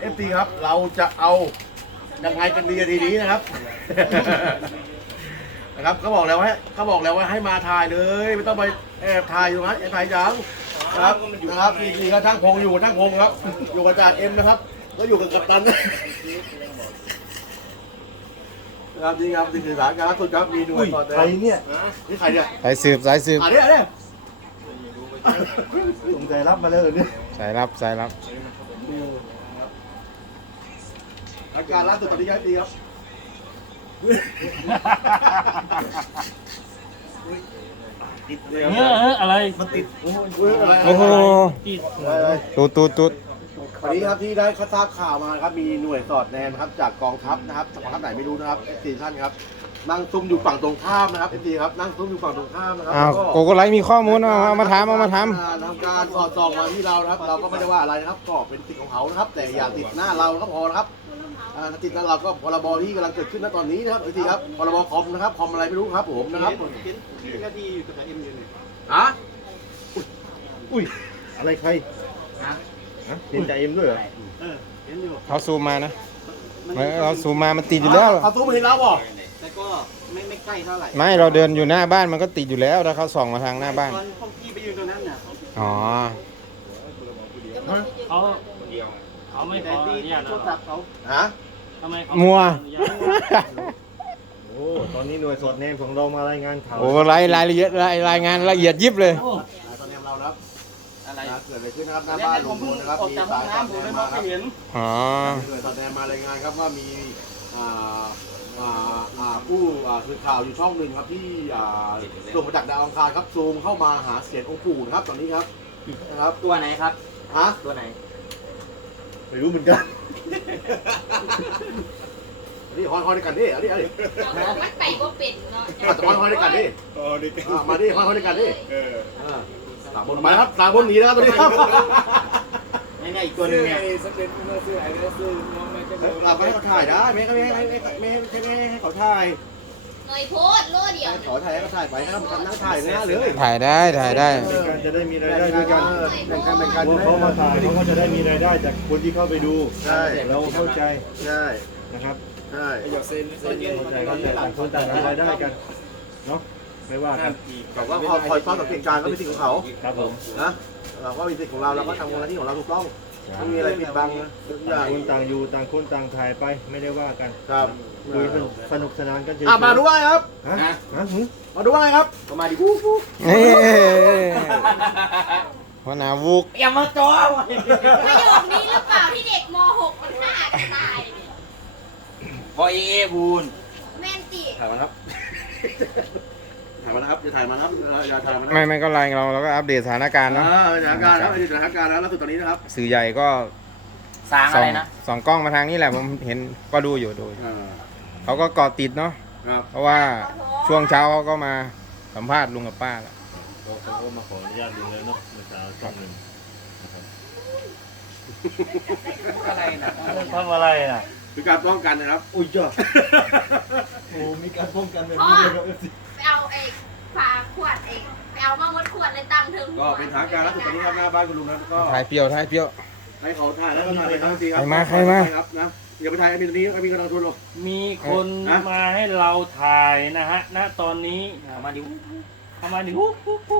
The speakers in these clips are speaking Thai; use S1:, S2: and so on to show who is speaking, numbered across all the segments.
S1: FT ครับเราจะเอายังไงกันดีทีนี้นะครับ นะครับเขาบอกแล้วว่าให้มาถ่ายเลยไม่ต้องไปแอบถ่ายอยู่นะแอบถ่ายจังครับนะครับนี่ก็ช่างพงอยู่ช่างพงครับ อยู่กับจ่าเอ็มนะครับก็อยู่กับกัปตันนะครับนี่ครับนี่คือสถานการณ์ล่าสุดครับมีหน่วยต่อเติม
S2: ใครเนี่ย
S1: นี่ใครเนี่ย
S3: สายสืบสายสืบ
S1: เนี่ย
S2: สงสัยรับมาแล้วเหรอเนี่ย
S3: สายรับสายรับ
S1: อาการล่าสุดตอนนี้ยังดีครับติดเลย
S4: อะไร
S1: มันติดอะไร
S3: โอ้โห
S4: ที่
S3: ตูด
S1: วันนี้ครับที่ได้ทราบข่าวมาครับมีหน่วยสอดแนมครับจากกองทัพนะครับกองทัพไหนไม่รู้นะครับเอฟซีท่านครับนั่งซุ่มอยู่ฝั่งตรงข้ามนะครับเอฟซีครับนั่งซุ่มอยู่ฝั่งตรงข้ามนะครั
S3: อ้าวโกโกไลท์มีข้อมูลเอามาถามเอามาถาม
S1: ทำการสอดส่องมาที่เรานะครับเราก็ไม่ได้ว่าอะไรนะครับก็เป็นสิทธิ์ของเขานะครับแต่อย่าติดหน้าเราก็พอนะครับถ้าติดหน้าเราก็พรบที่กำลังเกิดขึ้นณตอนนี้นะครับเอฟซีครับพรบคอมนะครับคอมอะไรไม่รู้ครับผมนะครับ
S2: หน้าที่อยู่กับเอ็มอยู่เนี่ย
S1: ฮะ
S2: อุ้ยอะไรใครฮะเห็นใจเอ็มด้วยเหรอ
S4: เห็นอยู่
S3: เขาซูมมานะเราซูมมามันติดอยู่แล้ว
S1: เอาตู้มาเห็นเราบ่
S4: แต่ก็ไม่ใกล้เท่าไหร่
S3: ไม่เราเดินอยู่หน้าบ้านมันก็ติดอยู่แล้วถ้าเขาส่องมาทางหน้าบ้าน
S4: ตอนพวกพี่ไปยืนตรงนั้นน่ะ
S3: อ๋อ
S4: เขาเขาไม่ขออนุญาต
S2: โทรศัพท์เขา
S1: ฮะ
S4: ทำไมเขา
S3: มัว
S2: โอ้ตอนนี้หน่วยสอดแนมของเรามารายงานข่าว
S3: โอ้รายละเอียดรายงานละเอียดยิบเลย
S4: โอ้
S1: ตอนนี้เรานะครับ
S4: อะไร
S1: เกิดอะไรขึ้นนะครับหน้า
S4: แล้ว
S1: บ้าน
S4: ผ
S1: ลุ
S4: ม
S1: งพ
S4: เพิ่ง
S1: ลนะครับ
S4: ออก
S1: มี
S4: จากห้อ
S1: สาง ย
S4: น้ำผม
S1: แน
S4: เลย
S1: ม
S4: มอ
S1: มาง ค
S4: ไม่
S1: รับ
S4: เห็น
S3: อ๋อ
S1: หน่วยสอดแนมมารายงานครับว่ามีผู้สื่อข่าวอยู่ช่องหนึ่งครับที่ส่งมาจากดาวอังคารครับซูมเข้ามาหาเสียงองค์ปู่นะครับตอนนี้ครับนะครับ
S4: ตัวไหนครับ
S1: ฮะ
S4: ตัวไหน
S2: ไม่รู้เหมือนกัน
S1: อันนี้ฮอนด้วยกันดิอันนี้
S5: มันไปบ่เป็นเนาะ
S1: อาจจะฮอนด้วยกันดิ
S2: อ๋อดีกัน
S1: มาดิฮอนด้วยกันดิ
S2: เออ
S1: สามบนมาครับสามบนหนีนะครับตอนนี้ครับ
S4: นี่อีกตัวหนึงเนี่ย
S1: เราไม่ให้เขาถ่ายได้ไม่ให้เขาถ่าย
S5: หน่อยโพดโลเดียว
S1: ขอถ่ายให้เขาถ่ายไปนะครับทำนั่งถ่ายนะเลย
S3: ถ่ายได้ถ่ายได้
S2: การจะได้มีรายได้ด้วยกัน
S1: แบ่งกันแบ่งกัน
S2: เขามาถ่ายเขาก็จะได้มีรายได้จากคนที่เข้าไปดู
S1: ใช่
S2: เราเข้าใจ
S1: ใช่
S2: นะครับ
S1: ใช่
S2: เข้าใจต่างคนต่างทำรายได้กันเนาะไม่ว่ากัน
S1: แต่ว่าคอยต้อนสังเกตการก็เป็นสิทธิ์ของเขา
S2: ครับผม
S1: นะเราก็มีสิทธิ์ของเราเราก็ทำหน้าที่ของเราถูกต้องไม่มีอะไรปิดบังนะทุกอ
S2: ต่า
S1: ย่าง ง
S2: คนต่างอยู่ต่างคนต่างถ่ายไปไม่ได้ว่ากัน
S1: ครับ
S2: คุยสนุกสนานกันเฉย
S1: มาดูว่าไงครับ
S2: ฮะฮะ
S1: มาดูว่าไงครับ
S4: ก็มาดิฮู้ฮู้
S3: เฮ้หัวหน้าวุก
S4: อย่ามาจ้อ
S5: ประโยคนี้หรือเปล่าที่เด็กม .6 มันฆ่ากันตายเนี่ย
S4: พอบูน
S5: แม่นติ
S1: ถ่ายมาครับถ่ายมานะครับอย่าถ่ายมานะครับอย่าถ่ายมานะ
S3: ไม่ก็รายเราก็อัปเดตสถานการณ์เนาะ
S1: สถานการณ์ครับสถานการณ์แล้วล่าสุดตอนนี้นะครับ
S3: สื่อใหญ่ก็
S4: สร้างอะไรนะ
S3: ส่องกล้องมาทางนี้แหละผมเห็นก็ดูอยู่เขาก็เกาะติดเนาะ
S1: ครับ
S3: เพราะว่าช่วงเช้าเขาก็มาสัมภาษณ์ลุงกับป้าแล้ว
S2: เขาก็มาขออนุญาตดูแล้วเนาะเมื่อเช้าช่องหนึ่ง
S4: อะไรนะ
S2: ทำอะไรอ่ะ
S1: คือการป้องกันนะครับ
S2: อุ้ยจ้ะโอ้มีการป้องกันแบบ
S5: พ่อ
S2: นี้ด้วยครับ
S5: ไปเอาไอ้ฝาขวดเองไปเอามาหมดขวดเลยตังค์ถึง
S1: ก็เป็นสถานการณ์ล่าสุดตอนนี้ครับหน้าบ้านคุณลุงนะก็
S3: ถ่ายเปรี้ยวถ่ายเปรี้ยว
S1: ให้เขาถ่ายแล้วก็ถ่ายไปทั้งทีครับ
S3: ใครมาใครมา
S1: ครับนะอย่าไปถ่ายไอ้มีตัวนี้ไอ้มีกำลังทุนหรอก
S4: มีคนมาให้เราถ่ายนะฮะณตอนนี้มาดิเข้ามาดิฮู้ฮู้ฮู้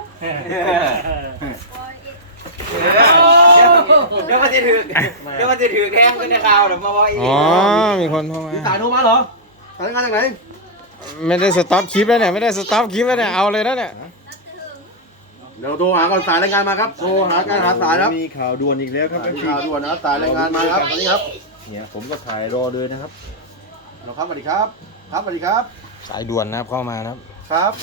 S6: เดี๋ยวมันจะถือเดี๋ยวมันจะถือแข้งกันในข่าวเดี๋ยวมาว่าอีก
S3: อ๋อมีคนโทรมา
S1: มีสายโทรมาเหรอสายงานจากไหน
S3: ไม่ได้สต็อปคลิปแล้วเนี่ยไม่ได้สต็อปคลิปแล้วเนี่ยเอาเลยนะเนี่ย
S1: เดี๋ยวโทรหาก่อนสายรายงานมาครับโทรหาการหาสายครับ
S2: มีข่าวด่วนอีกแล้วครับ
S1: ข่าวด่วนนะครับสายรายงานมาครับตอนนี้ครับ
S2: เนี่ยผมก็ถ่ายรอเลยนะครับ
S1: เราครับสวัสดีครับครับสวัสดีครับ
S3: สายด่วนนะครับเข้ามานะครับ
S1: ครับ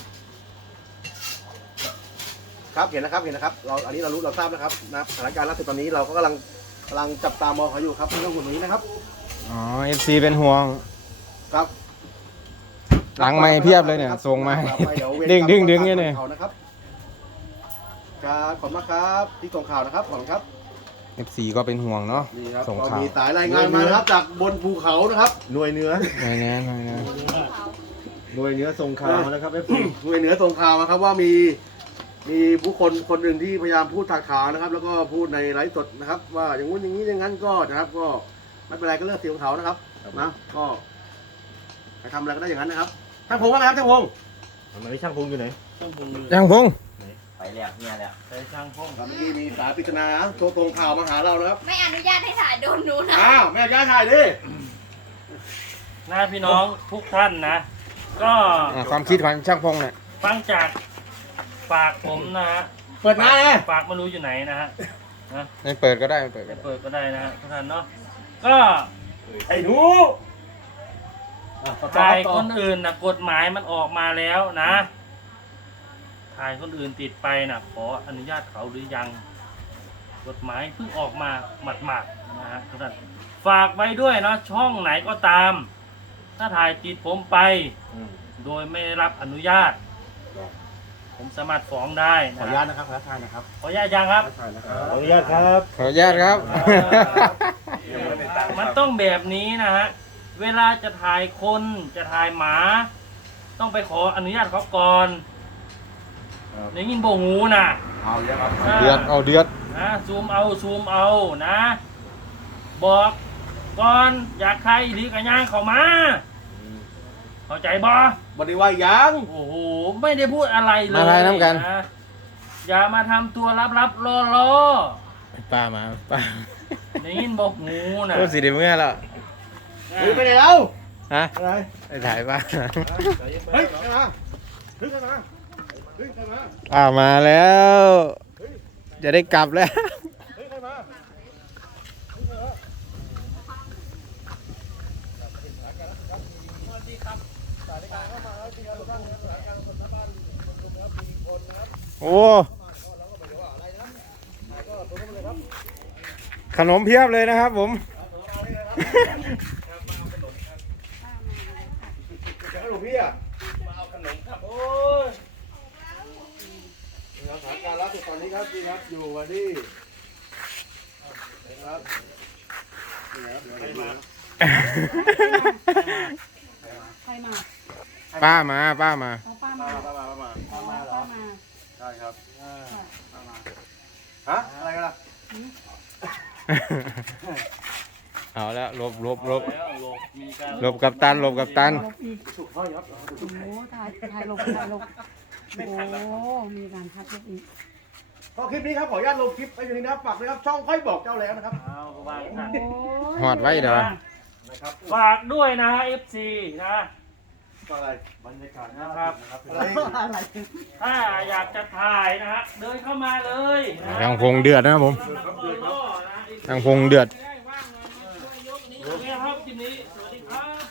S1: ครับเห็นนะครับเห็นนะครับเราอันนี้เราทราบนะครับนะสถานการณ์ล่าสุดตอนนี้เราก็กำลังจับตามองเขาอยู่ครับเรื่องหุ่นนี้นะครับ
S3: อ๋อ FC เป็นห่วง
S1: ครับ
S3: หลังไมค์เพียบเลยเนี่ยส่งมาดึงเนี่ย
S1: เขานะครับครับขอบคุณมากครับที่ส่งข่าวนะครับขอบคุณครับ
S3: FC ก็เป็นห่วงเนาะ
S1: นี่ครับ
S3: ส่ง
S1: เรา
S3: ข่าว
S1: มีสายรายงานมานะครับจากบนภูเขานะครับ
S2: หน่วยเหนือ
S3: ไม่แน่ไม่แน่
S2: หน่วยเหนือส่งข่าวมาแล้วครับ
S1: หน่วยเหนือส่งข่าวมาครับว่ามีมีผู้คนคนหนึ่งที่พยายามพูดถากถางนะครับ แล้วก็พูดในไลฟ์สดนะครับ ว่าอย่างงู้นอย่างนี้อย่างนั้นก็นะครับ ก็ไม่เป็นไรก็เลือกสิทธิ์ของเขานะครับนะก็ใครทำอะไรก็ได้อย่างนั้นนะครับช่างพงว่าไงครับช่างพง
S2: ทำไมช่างพงอยู่ไหน
S4: ช่างพง
S3: ยังพง
S6: ไปแล้วเนี่ยแล้ว
S4: ใช้ช่างพง
S1: ครับเมื่อกี้มีสายปริศนาโทรตรงข่าวมาหาเรานะครับ
S5: ไม่อนุญาตให้ถ่ายโดนหนูนะ
S1: อ้าวแม่ย้ายถ่ายดิ
S4: นะพี่น้องทุกท่านนะ ก็
S3: ความคิดของช่างพงเนี่ย
S4: ฟังจากปากผมนะฮะ
S1: เปิดหน้าเลย
S4: ปากไม่รู้อยู่ไหนนะฮะนะ
S3: ไม่เปิดก็ได้ไม่เปิดก็ได้
S4: เปิดก็ได้นะฮะทุกท่านเนาะก็
S1: ไอ้หนู
S4: ถ่ายคนอื่นนะกฎหมายมันออกมาแล้วนะถ่ายคนอื่นติดไปนะขออนุญาตเขาหรือยัง กฎหมายเพิ่งออกมาหมาดๆนะฮะทุกท่านฝากไว้ด้วยเนาะช่องไหนก็ตาม ถ้าถ่ายติดผมไป โดยไม่ได้รับอนุญาต ผมสามารถฟ้องได้
S1: ขออนุญาตนะครับขออนุญาตนะครับ
S4: ขออนุญาตยังครับ
S1: ถ่ายนะครับ
S2: ขออนุญาตครับ
S3: ขออนุญาตครับ
S4: มันต้องแบบนี้นะฮะ เวลาจะถ่ายคนจะถ่ายหมา ต้องไปขออนุญาตเขาก่อนในยินโบหูนะ
S1: เอาเยอะครับ
S3: เดือดเอาเดือด
S4: นะซูมเอานะ บอกก่อนอยากใครหรือกระย่างเขามา เข้าใจบ่
S1: บริวารยัง
S4: โอ้โห ไม่ได้พูดอะไรเลย
S3: มาทายน้ำกัน
S4: ะอย่ามาทำตัวลับๆล่อ
S3: ป้ามาป้า
S4: ๆในยินบอกหูนะ
S3: พูดสิเดี๋ยวเมื่อแล้ว
S1: เฮ้ยไปไหนแล้ว
S3: ฮะ
S1: อะไร
S3: ไปถ่ายป้า
S1: เฮ้ยใครมาเฮ้ยใครมาเฮ้ยใครมา
S3: ป้ามาแล้ว จะได้กลับแล้ว
S1: เฮ้ยใครมา
S3: โอ้ขนมเพียบเลยนะครับผม
S1: จะขนมพี่อ่ะ
S4: โอ้ย
S1: สถานการณ์ล่าสุดตอนนี้ครับพี่ครับอยู่วันที่นะครับนี่ครับเดี๋ยวเราดูนะ
S7: ใครมา
S3: ป้ามา
S7: อ๋อป้ามา
S1: มา
S7: อ๋อป้ามา
S1: ใช่ครับป้ามาฮะอะไรกันล่ะ
S3: เอาแล้วหลบ
S4: แล้วหลบมีการ
S3: หลบกับตันหลบกับตัน
S7: ลบอีก
S1: สุกห้อยครับ
S7: โอ้โหถ่ายลบโอ้มีการทักลบอีก
S1: ก็คลิปนี้ครับขออนุญาตลงคลิปไปอยู่ที่นะครับฝากด้วยครับช่องค่อยบอกเจ้าแล้วนะครับ
S4: เอาวางกัน
S7: โอ้
S3: หอดไว้เดี๋ยว
S1: นะครับ
S4: ฝากด้วยนะ FC นะ
S1: ก็อะไรบรรยากาศ
S4: นะครับ
S1: อะไร
S7: อะไร
S4: ถ้าอยากจะถ่ายนะฮะเดินเข้ามาเลยนะ
S3: ช่างพงเดือดนะครับผม
S4: ล่อๆนะ
S3: ช่างพงเดือด
S4: โอเคครับคลิปนี้สวัสดีครับ